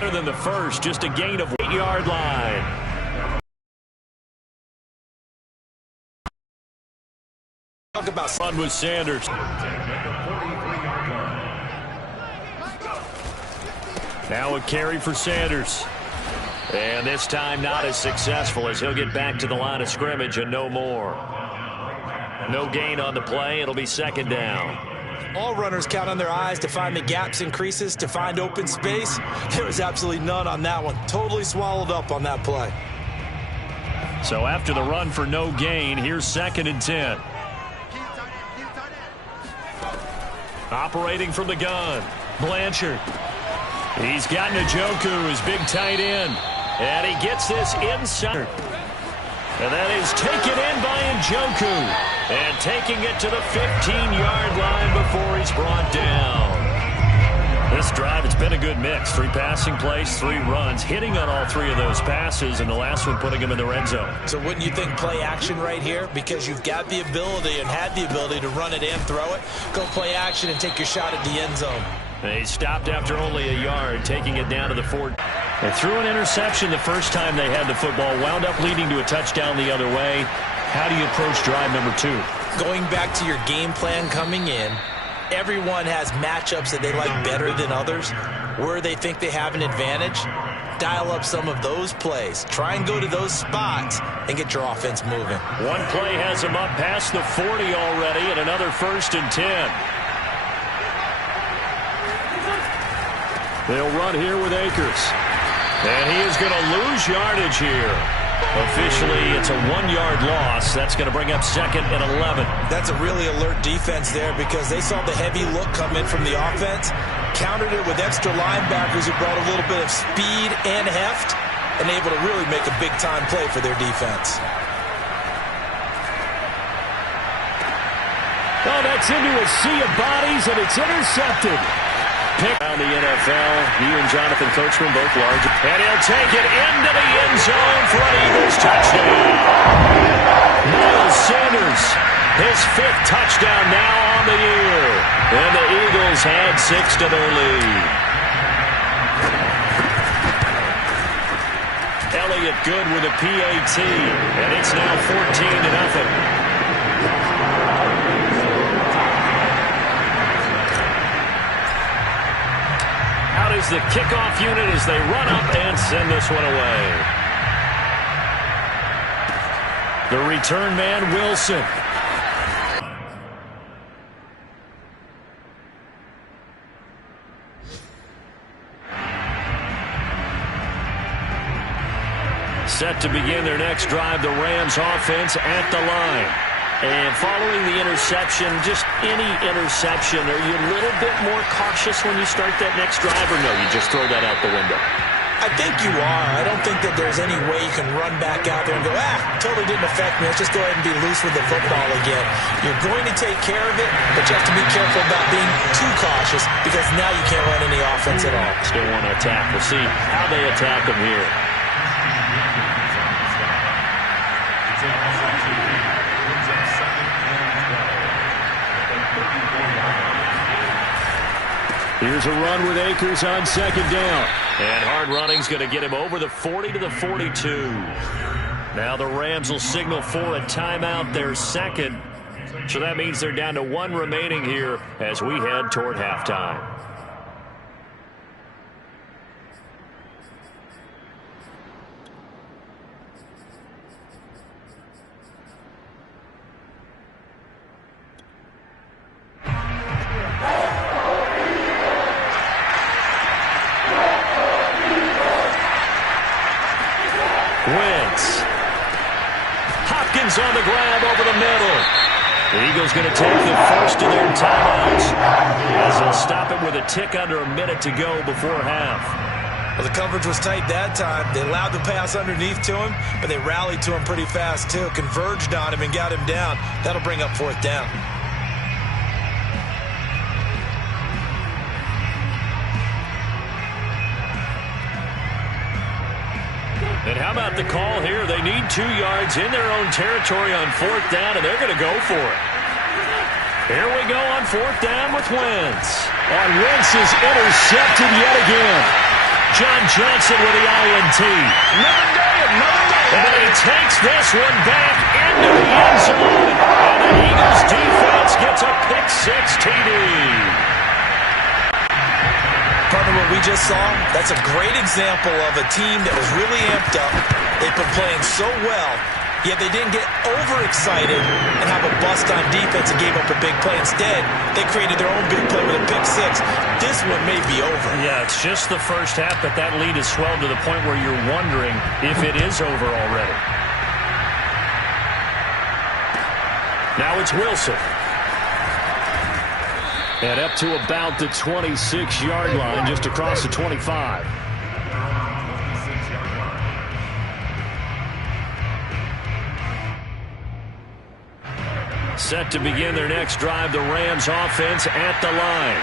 better than the first, just a gain of 8-yard line. Talk about fun with Sanders. Now a carry for Sanders. And this time not as successful as he'll get back to the line of scrimmage and no more. No gain on the play. It'll be second down. All runners count on their eyes to find the gaps and creases, to find open space. There was absolutely none on that one. Totally swallowed up on that play. So after the run for no gain, here's 2nd and 10. Operating from the gun, Blanchard. He's got Njoku, his big tight end. And he gets this inside. And that is taken in by Njoku. And taking it to the 15-yard line before he's brought down. This drive, it's been a good mix. 3 passing plays, 3 runs, hitting on all 3 of those passes, and the last one putting him in the red zone. So wouldn't you think play action right here? Because you've got the ability and had the ability to run it and throw it. Go play action and take your shot at the end zone. And he stopped after only a yard, taking it down to the 4. They threw an interception the first time they had the football, wound up leading to a touchdown the other way. How do you approach drive number 2? Going back to your game plan coming in, everyone has matchups that they like better than others. Where they think they have an advantage, dial up some of those plays. Try and go to those spots and get your offense moving. One play has him up past the 40 already, and another 1st and 10. They'll run here with Akers. And he is going to lose yardage here. Officially, it's a 1-yard loss. That's going to bring up 2nd and 11. That's a really alert defense there because they saw the heavy look come in from the offense, countered it with extra linebackers who brought a little bit of speed and heft, and able to really make a big-time play for their defense. Oh, that's into a sea of bodies, and it's intercepted. Pick around the NFL. He and Jonathan Coachman both large. And he'll take it into the end zone for an Eagles touchdown. Miles Sanders, his 5th touchdown now on the year. And the Eagles add 6 to their lead. Elliott good with a PAT. And it's now 14-0. Is the kickoff unit as they run up and send this one away. The return man, Wilson. Set to begin their next drive, the Rams offense at the line. And following the interception, just any interception, are you a little bit more cautious when you start that next drive, or no, you just throw that out the window? I think you are. I don't think that there's any way you can run back out there and go, totally didn't affect me. Let's just go ahead and be loose with the football again. You're going to take care of it, but you have to be careful about being too cautious because now you can't run any offense at all. Still want to attack. We'll see how they attack them here. Here's a run with Akers on 2nd down. And hard running's going to get him over the 40 to the 42. Now the Rams will signal for a timeout, their 2nd. So that means they're down to 1 remaining here as we head toward halftime. On the grab over the middle. The Eagles going to take the first of their timeouts as they'll stop it with a tick under a minute to go before half. Well, the coverage was tight that time. They allowed the pass underneath to him, but they rallied to him pretty fast too, converged on him and got him down. That'll bring up 4th down. And how about the call here? They need 2 yards in their own territory on 4th down, and they're going to go for it. Here we go on 4th down with Wentz. And Wentz is intercepted yet again. John Johnson with the INT. Another day, another day. And he takes this one back into the end zone. And the Eagles defense gets a pick-six TD. Partner, what we just saw, that's a great example of a team that was really amped up. They've been playing so well, yet they didn't get overexcited and have a bust on defense and gave up a big play. Instead, they created their own big play with a pick-six. This one may be over. Yeah, it's just the first half, but that lead has swelled to the point where you're wondering if it is over already. Now it's Wilson. And up to about the 26-yard line, just across the 25. Set to begin their next drive, the Rams offense at the line.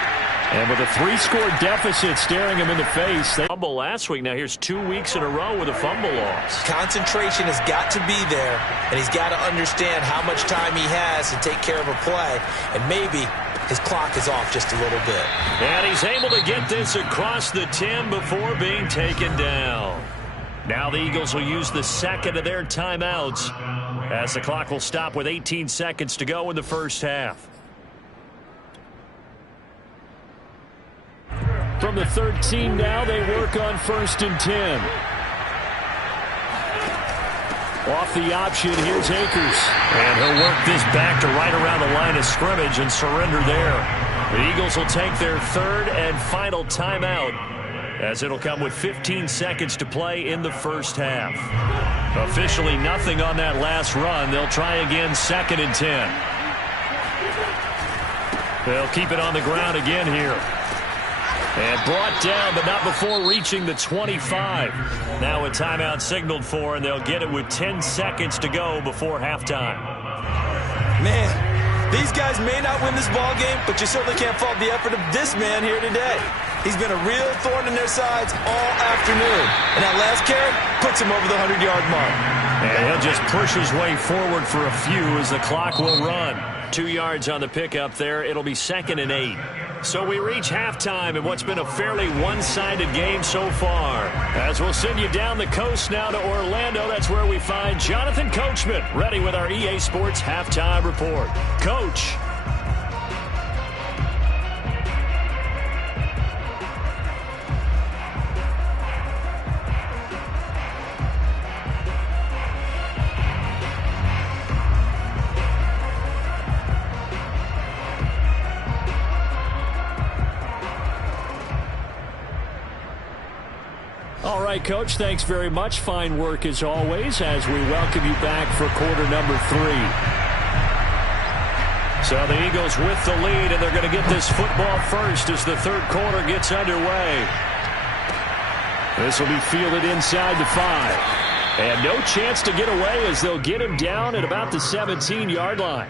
And with a 3-score deficit staring him in the face, they fumbled last week. Now here's 2 weeks in a row with a fumble loss. Concentration has got to be there, and he's got to understand how much time he has to take care of a play, and maybe his clock is off just a little bit. And he's able to get this across the 10 before being taken down. Now the Eagles will use the second of their timeouts as the clock will stop with 18 seconds to go in the first half. From the 13 now, they work on 1st and 10. Off the option, here's Akers. And he'll work this back to right around the line of scrimmage and surrender there. The Eagles will take their third and final timeout, as it'll come with 15 seconds to play in the first half. Officially nothing on that last run. They'll try again 2nd and 10. They'll keep it on the ground again here. And brought down, but not before reaching the 25. Now a timeout signaled for, and they'll get it with 10 seconds to go before halftime. Man, these guys may not win this ball game, but you certainly can't fault the effort of this man here today. He's been a real thorn in their sides all afternoon. And that last carry puts him over the 100-yard mark. And he'll just push his way forward for a few as the clock will run. 2 yards on the pickup there. It'll be 2nd and 8. So we reach halftime in what's been a fairly one-sided game so far. As we'll send you down the coast now to Orlando, that's where we find Jonathan Coachman ready with our EA Sports Halftime Report. Coach. All right, Coach, thanks very much. Fine work as always as we welcome you back for quarter number 3. So the Eagles with the lead, and they're going to get this football first as the third quarter gets underway. This will be fielded inside the 5. And no chance to get away as they'll get him down at about the 17-yard line.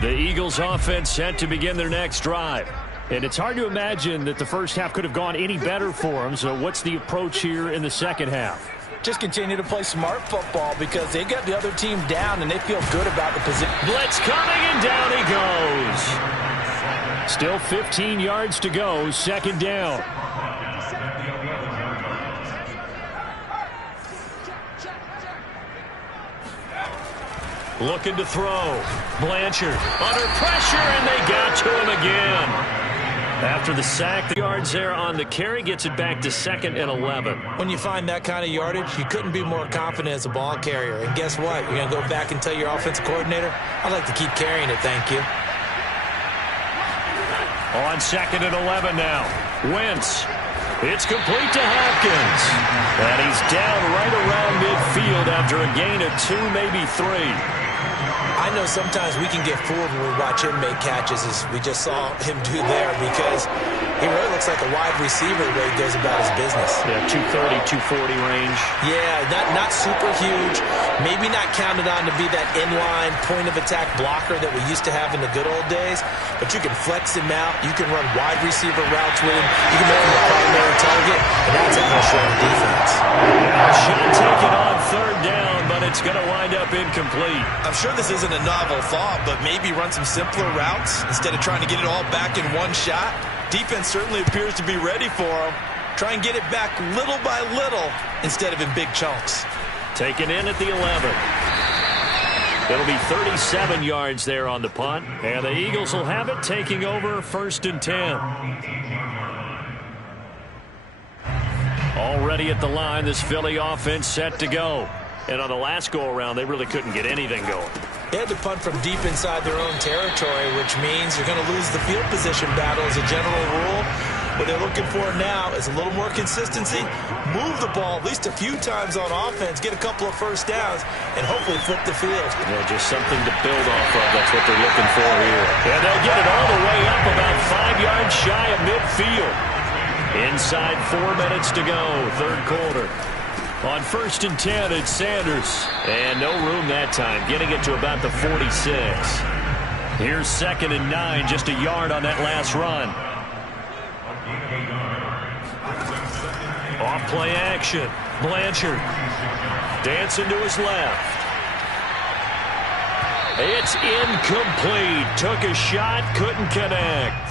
The Eagles offense set to begin their next drive. And it's hard to imagine that the first half could have gone any better for them. So what's the approach here in the second half? Just continue to play smart football because they got the other team down and they feel good about the position. Blitz coming, and down he goes. Still 15 yards to go, 2nd down. Looking to throw. Blanchard under pressure, and they got to him again. After the sack, the yards there on the carry gets it back to 2nd and 11. When you find that kind of yardage, you couldn't be more confident as a ball carrier. And guess what? You're going to go back and tell your offensive coordinator, I'd like to keep carrying it, thank you. On 2nd and 11 now. Wentz. It's complete to Hopkins. And he's down right around midfield after a gain of 2, maybe 3. I know sometimes we can get fooled when we watch him make catches, as we just saw him do there, because He really looks like a wide receiver the way he goes about his business. Yeah, 230, 240 range. Yeah, not super huge. Maybe not counted on to be that inline point-of-attack blocker that we used to have in the good old days. But you can flex him out. You can run wide receiver routes with him. You can make him a primary target. And that's a whole show of defense. Shot taken on third down, but it's going to wind up incomplete. I'm sure this isn't a novel thought, but maybe run some simpler routes instead of trying to get it all back in one shot. Defense certainly appears to be ready for him. Try and get it back little by little instead of in big chunks. Taken in at the 11. It'll be 37 yards there on the punt, and the Eagles will have it, taking over 1st and 10. Already at the line, this Philly offense set to go. And on the last go-around, they really couldn't get anything going. They had to punt from deep inside their own territory, which means you're going to lose the field position battle as a general rule. What they're looking for now is a little more consistency, move the ball at least a few times on offense, get a couple of first downs, and hopefully flip the field. Yeah, just something to build off of. That's what they're looking for here. And they'll get it all the way up about 5 yards shy of midfield. Inside 4 minutes to go, third quarter. On 1st and 10, it's Sanders. And no room that time, getting it to about the 46. Here's 2nd and 9, just a yard on that last run. Off play action. Blanchard dancing to his left. It's incomplete. Took a shot, couldn't connect.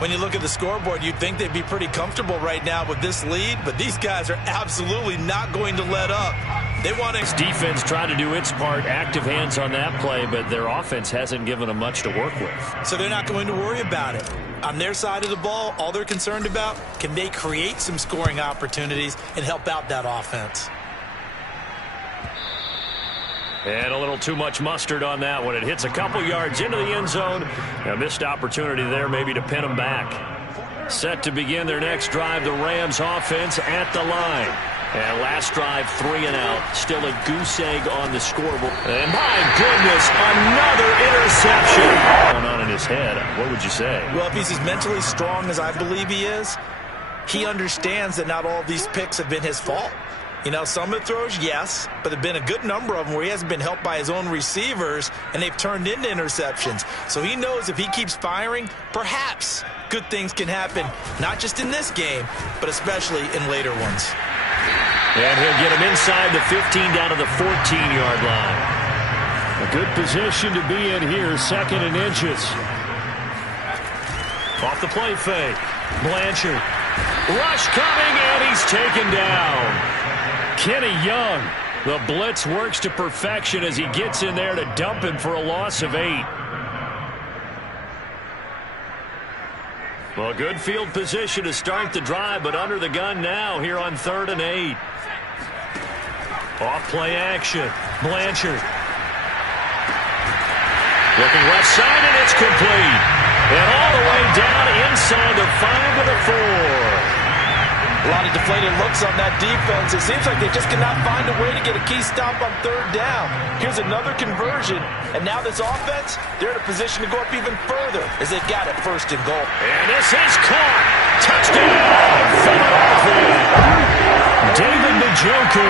When you look at the scoreboard, you'd think they'd be pretty comfortable right now with this lead, but these guys are absolutely not going to let up. They want to... Defense tried to do its part, active hands on that play, but their offense hasn't given them much to work with. So they're not going to worry about it. On their side of the ball, all they're concerned about, can they create some scoring opportunities and help out that offense? And a little too much mustard on that one. It hits a couple yards into the end zone. A missed opportunity there maybe to pin them back. Set to begin their next drive, the Rams offense at the line. And last drive, 3 and out. Still a goose egg on the scoreboard. And my goodness, another interception. Going on in his head, what would you say? Well, if he's as mentally strong as I believe he is, he understands that not all these picks have been his fault. You know, some of the throws, yes, but there have been a good number of them where he hasn't been helped by his own receivers, and they've turned into interceptions. So he knows if he keeps firing, perhaps good things can happen, not just in this game, but especially in later ones. And he'll get him inside the 15 down to the 14-yard line. A good position to be in here, 2nd and inches. Off the play fake. Blanchard. Rush coming, and he's taken down. Kenny Young, the blitz works to perfection as he gets in there to dump him for a loss of 8. Well, good field position to start the drive, but under the gun now here on 3rd and 8. Off play action. Blanchard. Looking left side, and it's complete. And all the way down inside the 5 to the 4. A lot of deflated looks on that defense. It seems like they just cannot find a way to get a key stop on 3rd down. Here's another conversion, and now this offense, they're in a position to go up even further as they've got it 1st and goal. And this is caught. Touchdown, Philadelphia. David Njoku,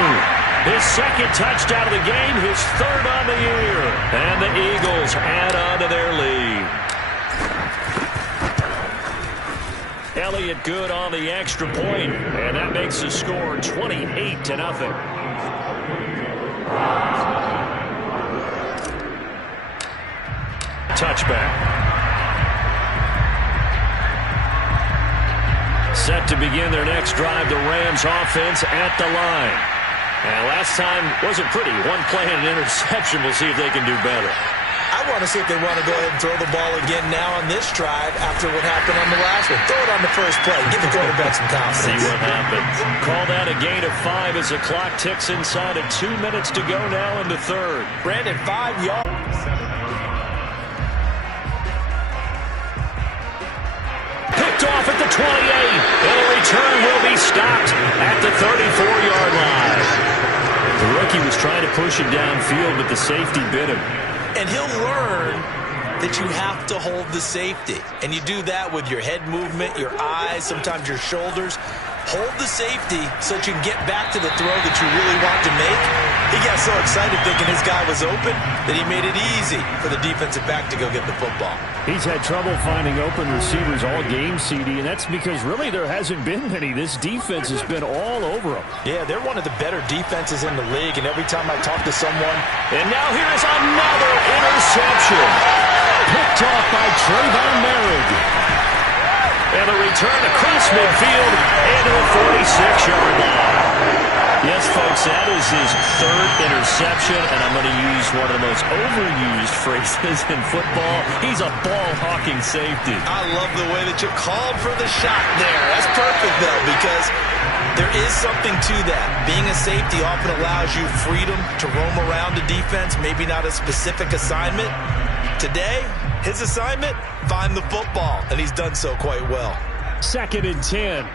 his 2nd touchdown of the game, his 3rd on the year. And the Eagles add on to their lead. Elliott good on the extra point, and that makes the score 28-0. Touchback. Set to begin their next drive, the Rams offense at the line. And last time wasn't pretty. One play and an interception. We'll see if they can do better. I want to see if they want to go ahead and throw the ball again now on this drive after what happened on the last one. Throw it on the first play. Give the quarterback some confidence. See what happens. Call that a gain of 5 as the clock ticks inside of 2 minutes to go now in the 3rd. Brandon, 5 yards. Picked off at the 28. And a return will be stopped at the 34-yard line. The rookie was trying to push it downfield, but the safety bit him. And he'll learn that you have to hold the safety. And you do that with your head movement, your eyes, sometimes your shoulders. Hold the safety so that you can get back to the throw that you really want to make. He got so excited thinking his guy was open that he made it easy for the defensive back to go get the football. He's had trouble finding open receivers all game, CD, and that's because really there hasn't been many. This defense has been all over him. Yeah, they're one of the better defenses in the league, and every time I talk to someone... And now here is another interception. Picked off by Trayvon Merrick. And a return across midfield into the 46-yard line. Yes, folks, that is his third interception, and I'm going to use one of the most overused phrases in football. He's a ball-hawking safety. I love the way that you called for the shot there. That's perfect, though, because there is something to that. Being a safety often allows you freedom to roam around the defense, maybe not a specific assignment. Today, his assignment, find the football, and he's done so quite well. 2nd and 10.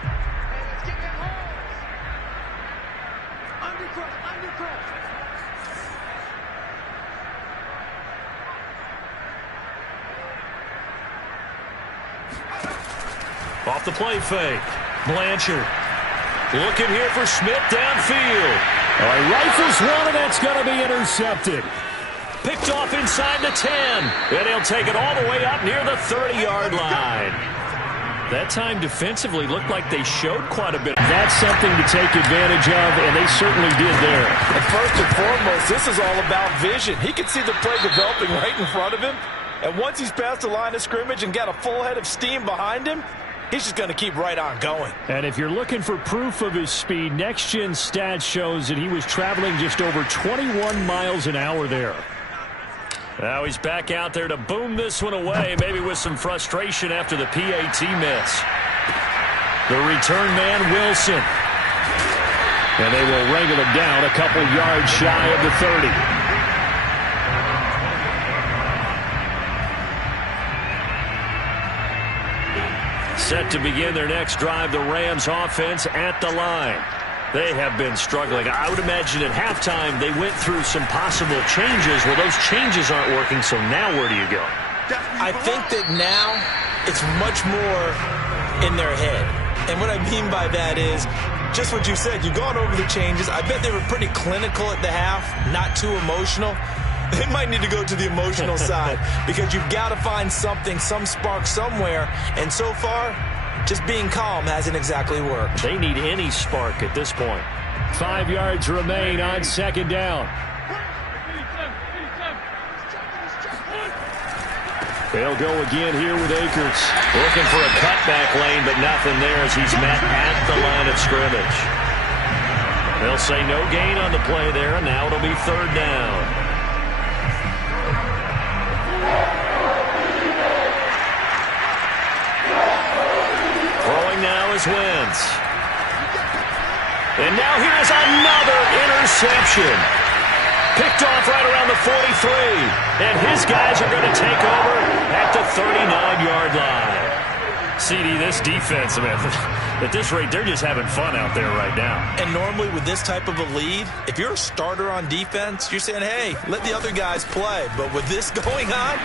Off the play fake. Blanchard looking here for Smith downfield. Rifles one, and that's going to be intercepted. Picked off inside the 10. And he'll take it all the way up near the 30-yard line. That time defensively looked like they showed quite a bit. That's something to take advantage of, and they certainly did there. And first and foremost, this is all about vision. He can see the play developing right in front of him. And once he's past the line of scrimmage and got a full head of steam behind him, he's just going to keep right on going. And if you're looking for proof of his speed, Next Gen Stats shows that he was traveling just over 21 miles an hour there. Now he's back out there to boom this one away, maybe with some frustration after the PAT miss. The return man, Wilson. And they will wrangle him down a couple yards shy of the 30. Set to begin their next drive, the Rams offense at the line. They have been struggling. I would imagine at halftime they went through some possible changes. Well, those changes aren't working, so now where do you go? I think that now it's much more in their head. And what I mean by that is just what you said. You've gone over the changes. I bet they were pretty clinical at the half, not too emotional. They might need to go to the emotional side because you've got to find something, some spark somewhere. And so far, just being calm hasn't exactly worked. They need any spark at this point. 5 yards remain on 2nd down. They'll go again here with Akers. Looking for a cutback lane, but nothing there as he's met at the line of scrimmage. They'll say no gain on the play there, and now it'll be 3rd down. Now is Wentz. And now here is another interception. Picked off right around the 43. And his guys are going to take over at the 39-yard line. CD, this defense, man, at this rate, they're just having fun out there right now. And normally with this type of a lead, if you're a starter on defense, you're saying, hey, let the other guys play. But with this going on,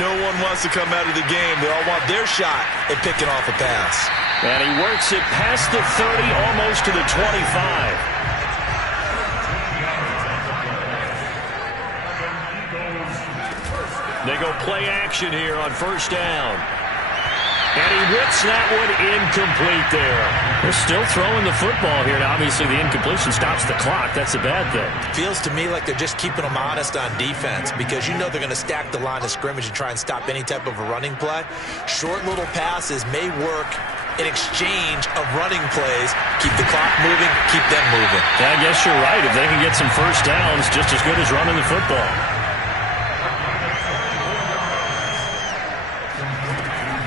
no one wants to come out of the game. They all want their shot at picking off a pass. And he works it past the 30, almost to the 25. They go play action here on 1st down. And he whips that one incomplete there. They're still throwing the football here. Now, obviously, the incompletion stops the clock. That's a bad thing. Feels to me like they're just keeping them honest on defense because you know they're going to stack the line of scrimmage and try and stop any type of a running play. Short little passes may work in exchange of running plays. Keep the clock moving, keep them moving. Yeah, I guess you're right. If they can get some 1st downs, just as good as running the football.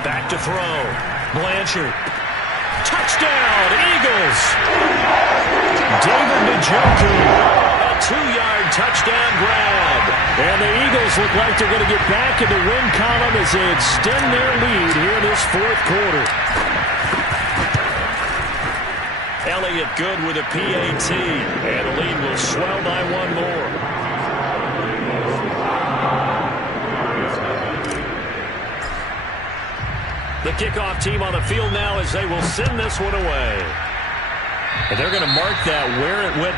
Back to throw. Blanchard. Touchdown, Eagles. David Njoku. A 2-yard touchdown grab. And the Eagles look like they're going to get back in the win column as they extend their lead here in this 4th quarter. Elliott good with a PAT. And the lead will swell by 1 more. kickoff team on the field now as they will send this one away. And they're going to mark that where it went